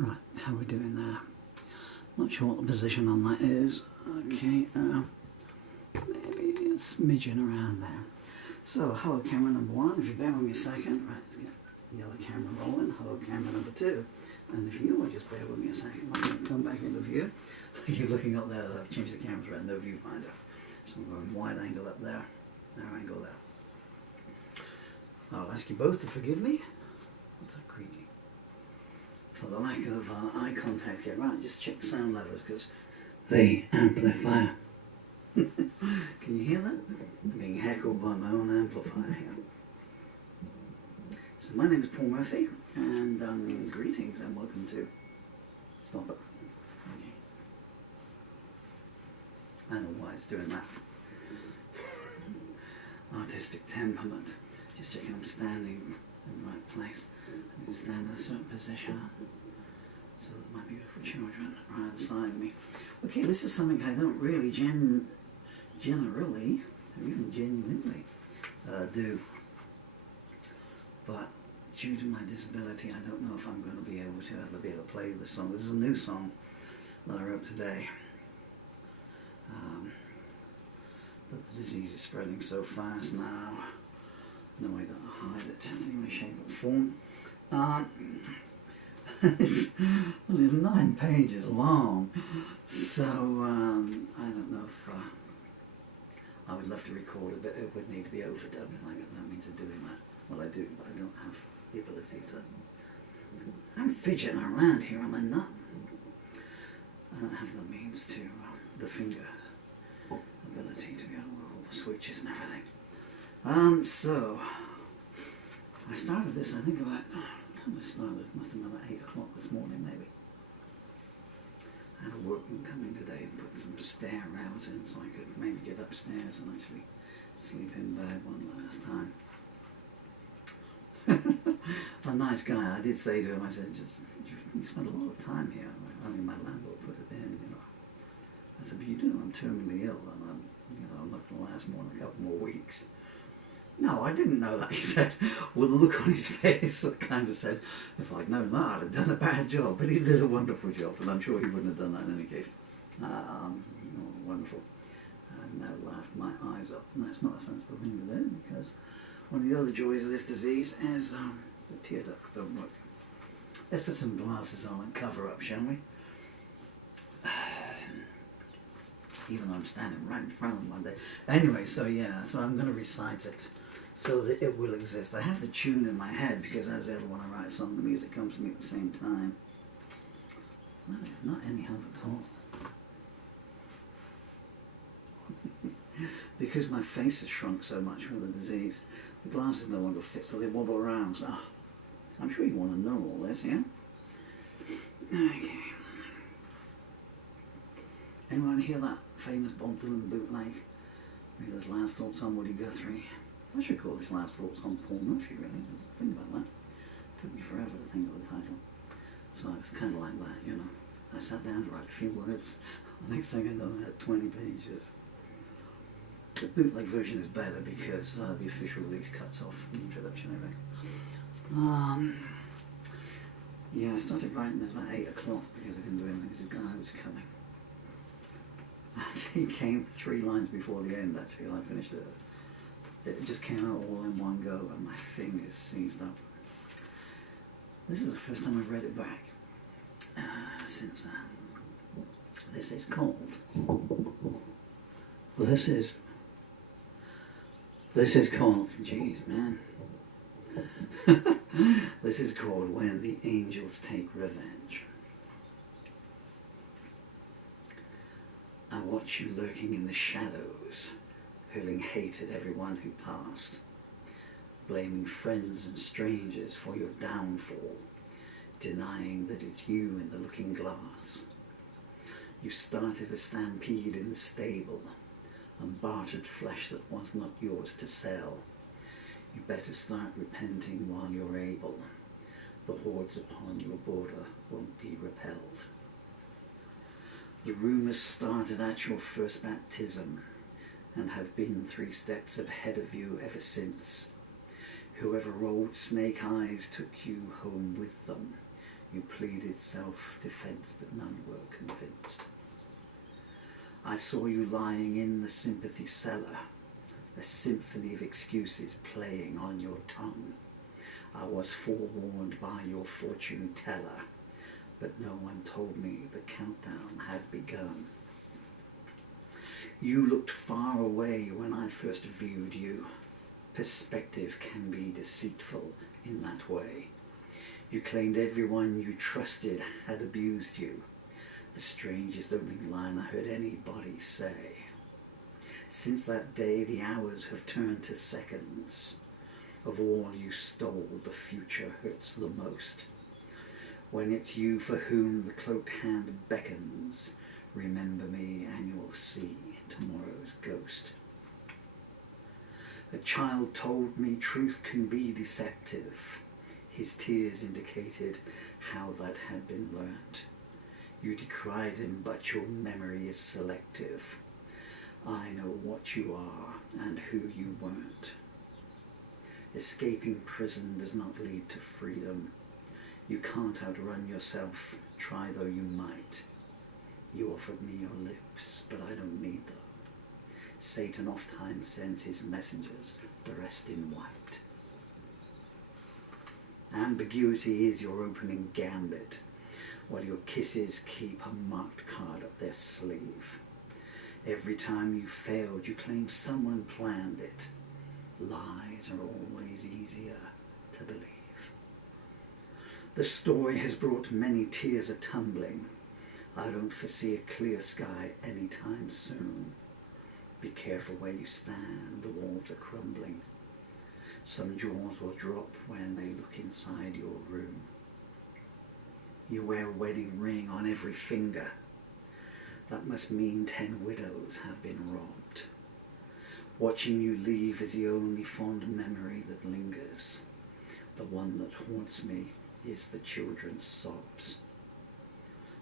Right, how are we doing there? Not sure what the position on that is. Okay, maybe a smidgen around there. So, hello camera number one, if you bear with me a second. Right, let's get the other camera rolling. Hello camera number two. And if you will just bear with me a second, I'm going to come back into view. I keep looking up there, I've changed the camera around, no viewfinder. So I'm going wide angle up there, narrow angle there. I'll ask you both to forgive me. What's that creaking? For the lack of eye contact here. Right, just check sound levels because they amplify. Can you hear that? I'm being heckled by my own amplifier here. So my name is Paul Murphy, and greetings and welcome to Stop It. Okay. I don't know why it's doing that. Artistic temperament. Just checking I'm standing in the right place. I need to stand in a certain position so that my beautiful children are either side of me. Okay, this is something I don't really generally, or even genuinely do. But due to my disability, I don't know if I'm going to be able to ever be able to play this song. This is a new song that I wrote today. But the disease is spreading so fast now. No way to hide it in any way, shape or form. It's 9 pages long, so I don't know if I would love to record it, but it would need to be overdubbed, and I got no means of doing that. Well, I do, but I don't have the ability to. I'm fidgeting around here, am I not? I don't have the means to, the finger ability to be able to work all the switches and everything. So, I started this, I think about, I started, it must have been about 8 o'clock this morning maybe. I had a workman come in today and put some stair rails in so I could maybe get upstairs and actually sleep in bed one last time. A nice guy, I did say to him, I said, you spend a lot of time here. I mean, my landlord put it in, you know. I said, but you do know I'm terminally ill and I'm not going to last more than a couple more weeks. No, I didn't know that, he said, with a look on his face that kind of said, if I'd known that, I'd have done a bad job. But he did a wonderful job, and I'm sure he wouldn't have done that in any case. Wonderful. I've now laughed my eyes up, and that's not a sensible thing to do, because one of the other joys of this disease is the tear ducts don't work. Let's put some glasses on and cover up, shall we? Even though I'm standing right in front of them one day. Anyway, so yeah, so I'm going to recite it so that it will exist. I have the tune in my head because as ever when I write a song, the music comes to me at the same time. Well, it's not any help at all. Because my face has shrunk so much from the disease, the glasses no longer fit, so they wobble around. So, I'm sure you want to know all this, yeah? Okay. Anyone hear that famous Bob Dylan bootleg? Read his last thoughts on Woody Guthrie. I should call this last thoughts on Paul Murphy, really. Think about that. Took me forever to think of the title. So it's kind of like that, you know. I sat down to write a few words. The next thing I know, I had 20 pages. The bootleg version is better because the official release cuts off the introduction, I think. Yeah, I started writing this about 8 o'clock because I couldn't do anything because the guy was coming. He came 3 lines before the end, actually, and I finished it. It just came out all in one go, and my fingers seized up. This is the first time I've read it back since then. This is called... This is called... Jeez, man. This is called When the Angels Take Revenge. I watch you lurking in the shadows, hurling hate at everyone who passed, blaming friends and strangers for your downfall, denying that it's you in the looking glass. You started a stampede in the stable, and bartered flesh that was not yours to sell. You better start repenting while you're able. The hordes upon your border won't be repelled. The rumours started at your first baptism and have been 3 steps ahead of you ever since. Whoever rolled snake eyes took you home with them. You pleaded self-defence, but none were convinced. I saw you lying in the sympathy cellar, a symphony of excuses playing on your tongue. I was forewarned by your fortune teller, but no one told me the countdown had begun. You looked far away when I first viewed you. Perspective can be deceitful in that way. You claimed everyone you trusted had abused you, the strangest opening line I heard anybody say. Since that day the hours have turned to seconds. Of all you stole, the future hurts the most. When it's you for whom the cloaked hand beckons, remember me and you'll see tomorrow's ghost. A child told me truth can be deceptive. His tears indicated how that had been learnt. You decried him, but your memory is selective. I know what you are and who you weren't. Escaping prison does not lead to freedom. You can't outrun yourself, try though you might. You offered me your lips, but I don't need them. Satan oft-times sends his messengers, the rest in white. Ambiguity is your opening gambit, while your kisses keep a marked card up their sleeve. Every time you failed, you claimed someone planned it. Lies are always easier to believe. The story has brought many tears a-tumbling. I don't foresee a clear sky anytime soon. Be careful where you stand, the walls are crumbling. Some jaws will drop when they look inside your room. You wear a wedding ring on every finger. That must mean 10 widows have been robbed. Watching you leave is the only fond memory that lingers. The one that haunts me is the children's sobs.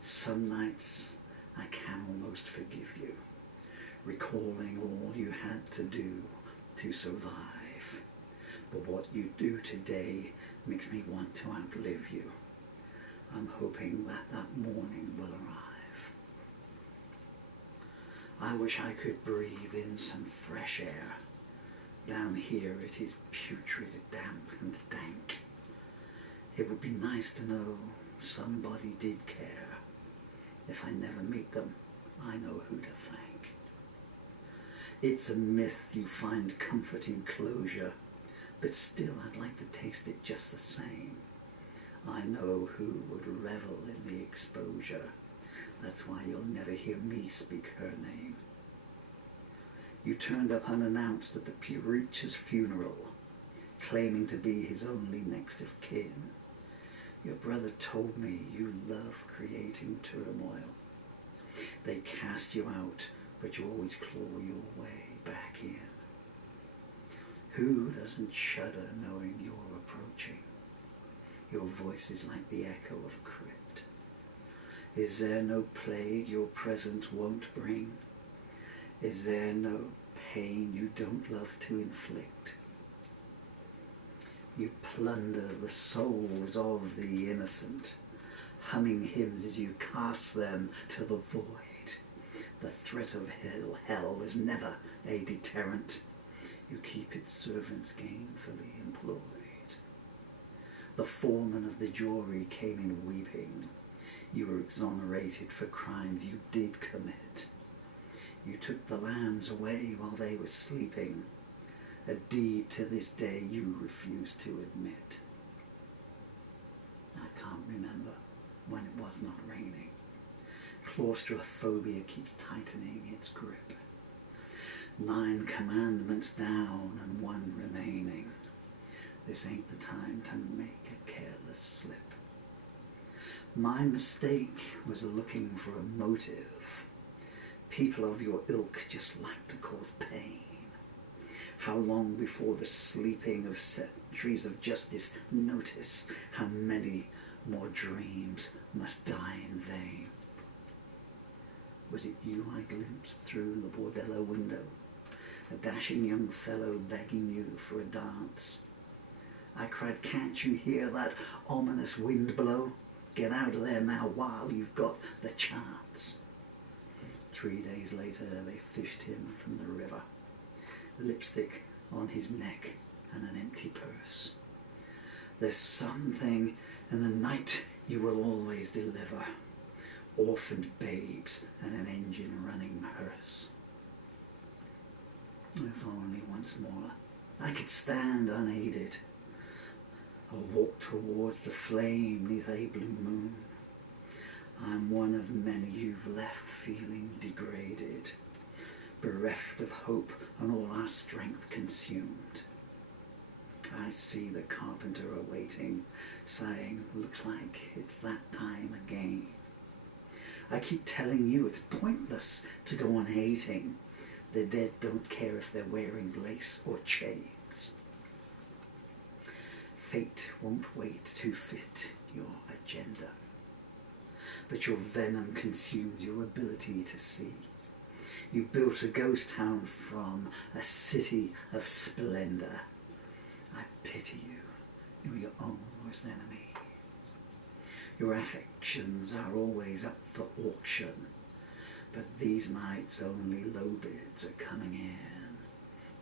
Some nights I can almost forgive you, recalling all you had to do to survive. But what you do today makes me want to outlive you. I'm hoping that morning will arrive. I wish I could breathe in some fresh air. Down here it is putrid, damp and dank. It would be nice to know somebody did care. If I never meet them, I know who to thank. It's a myth you find comfort in closure, but still I'd like to taste it just the same. I know who would revel in the exposure. That's why you'll never hear me speak her name. You turned up unannounced at the preacher's funeral, claiming to be his only next of kin. Your brother told me you love creating turmoil. They cast you out, but you always claw your way back in. Who doesn't shudder knowing you're approaching? Your voice is like the echo of a crypt. Is there no plague your presence won't bring? Is there no pain you don't love to inflict? You plunder the souls of the innocent, humming hymns as you cast them to the void. The threat of hell is never a deterrent. You keep its servants gainfully employed. The foreman of the jury came in weeping. You were exonerated for crimes you did commit. You took the lambs away while they were sleeping, a deed to this day you refuse to admit. I can't remember when it was not raining. Claustrophobia keeps tightening its grip. 9 commandments down and 1 remaining. This ain't the time to make a careless slip. My mistake was looking for a motive. People of your ilk just like to cause pain. How long before the sleeping of centuries of justice notice how many more dreams must die in vain? Was it you I glimpsed through the bordello window, a dashing young fellow begging you for a dance? I cried, can't you hear that ominous wind blow? Get out of there now while you've got the chance. 3 days later they fished him from the river. Lipstick on his neck and an empty purse. There's something in the night you will always deliver. Orphaned babes and an engine running hearse. If only once more I could stand unaided, or walk towards the flame neath a blue moon. I'm one of many you've left feeling degraded, bereft of hope and all our strength consumed. I see the carpenter awaiting, sighing, looks like it's that time again. I keep telling you it's pointless to go on hating. The dead don't care if they're wearing lace or chains. Fate won't wait to fit your agenda, but your venom consumes your ability to see. You built a ghost town from a city of splendor. I pity you. You're your own worst enemy. Your affections are always up for auction, but these nights only low bids are coming in.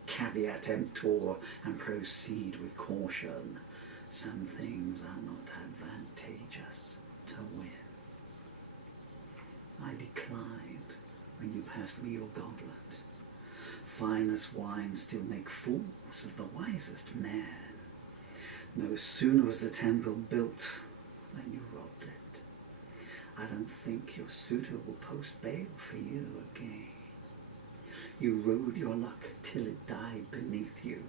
Caveat emptor and proceed with caution. Some things are not advantageous to win. I declined when you passed me your goblet. Finest wines still make fools of the wisest man. No sooner was the temple built than you robbed it. I don't think your suitor will post bail for you again. You rode your luck till it died beneath you.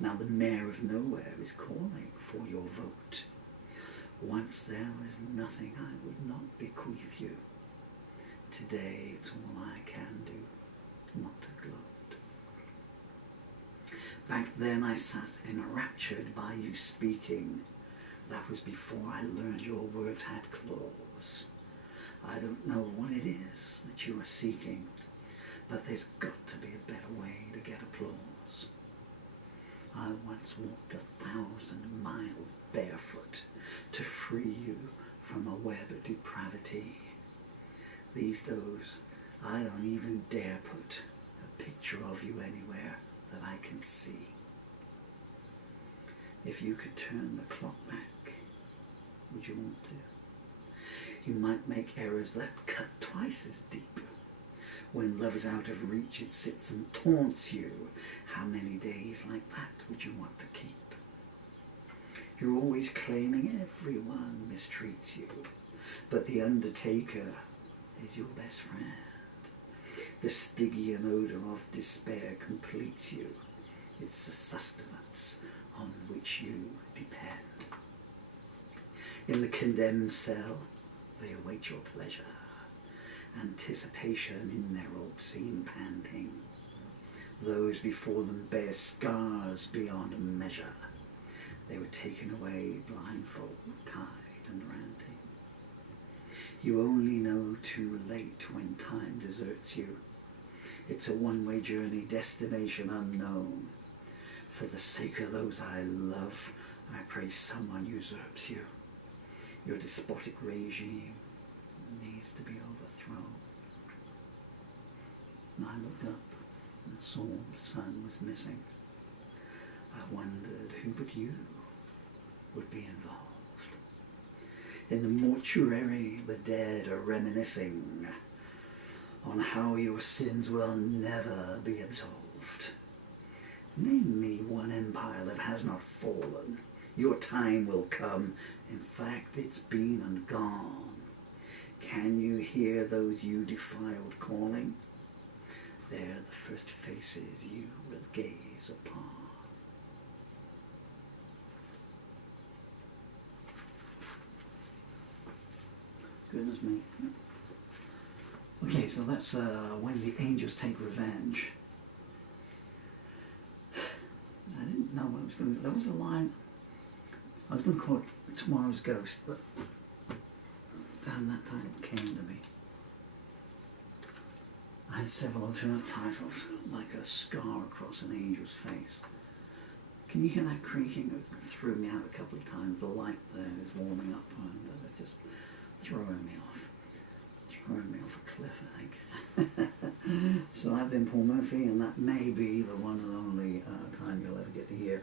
Now the mayor of nowhere is calling for your vote. Once there was nothing I would not bequeath you. Today it's all I can do, not to gloat. Back then I sat enraptured by you speaking. That was before I learned your words had claws. I don't know what it is that you are seeking, but there's got to be a better way to get applause. I once walked 1,000 miles barefoot to free you from a web of depravity. These days, I don't even dare put a picture of you anywhere that I can see. If you could turn the clock back, would you want to? You might make errors that cut twice as deep. When love is out of reach, it sits and taunts you. How many days like that would you want to keep? You're always claiming everyone mistreats you, but the undertaker is your best friend. The Stygian odour of despair completes you. It's the sustenance on which you depend. In the condemned cell, they await your pleasure. Anticipation in their obscene panting. Those before them bear scars beyond measure. They were taken away blindfold, tied and ranting. You only know too late when time deserts you. It's a one-way journey, destination unknown. For the sake of those I love, I pray someone usurps you. Your despotic regime needs to be overthrown. I looked up and saw the sun was missing. I wondered who but you would be involved. In the mortuary, the dead are reminiscing on how your sins will never be absolved. Name me one empire that has not fallen. Your time will come. In fact, it's been and gone. Can you hear those you defiled calling? They're the first faces you will gaze upon. Goodness me. Okay, so that's When the Angels Take Revenge. I didn't know what I was going to do. There was a line, I was going to call it Tomorrow's Ghost, but then that title came to me. I had several alternate titles, like a scar across an angel's face. Can you hear that creaking? It threw me out a couple of times. The light there is warming up, and I just throwing me off a cliff, I think. So I've been Paul Murphy, and that may be the one and only time you'll ever get to hear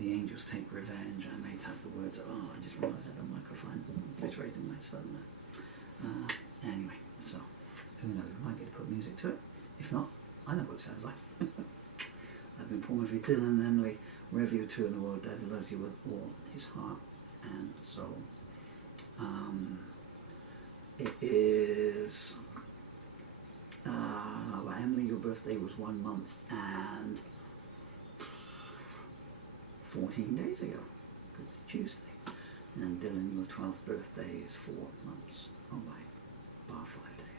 The Angels Take Revenge. I may type the words, I just realised I had the microphone obliterated in my sudden. Anyway, so who knows, we might get to put music to it. If not, I know what it sounds like. I've been Paul Murphy, Dylan and Emily, wherever you tour in the world, Daddy loves you with all his heart and soul. It is well, Emily, your birthday was 1 month and 14 days ago, because it's Tuesday. And Dylan, your 12th birthday is 4 months away, bar 5 days.